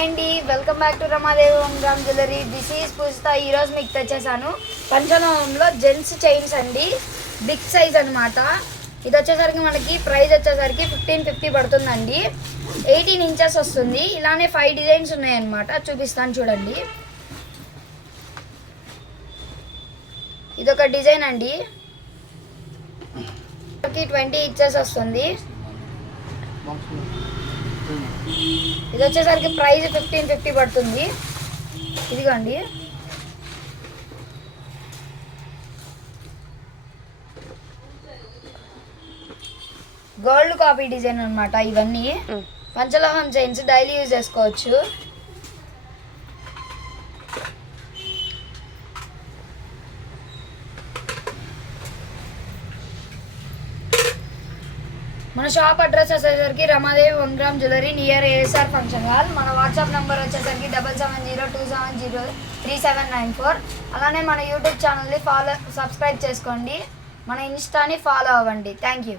Hi అండి, welcome back to Ramadevi gram jewellery. This is Pujitha. ఈరోజు మీకు తెచ్చేసాను పంచలోహంలో జెంట్స్ చైన్స్ అండి, బిగ్ సైజ్ అనమాట. ఇది వచ్చేసరికి మనకి ప్రైస్ వచ్చేసరికి 1550 పడుతుందండి. 18 ఇంచెస్ వస్తుంది. ఇలానే 5 డిజైన్స్ ఉన్నాయన్నమాట, చూపిస్తాను చూడండి. ఇదొక డిజైన్ అండి, 20 ఇంచెస్ వస్తుంది. ఇది వచ్చేసరికి ప్రైస్ 1550 పడుతుంది. ఇదిగోండి, గోల్డ్ కాపీ డిజైన్ అనమాట. ఇవన్నీ పంచలోహం చైన్స్, డైలీ యూజ్ చేసుకోవచ్చు. మన షాప్ అడ్రస్ వచ్చేసరికి Ramadevi 1 gram jewellery near ASR function hall. మన వాట్సాప్ నెంబర్ వచ్చేసరికి 7702703794. అలానే మన యూట్యూబ్ ఛానల్ని సబ్స్క్రైబ్ చేసుకోండి. మన ఇన్స్టాని ఫాలో అవ్వండి. Thank you.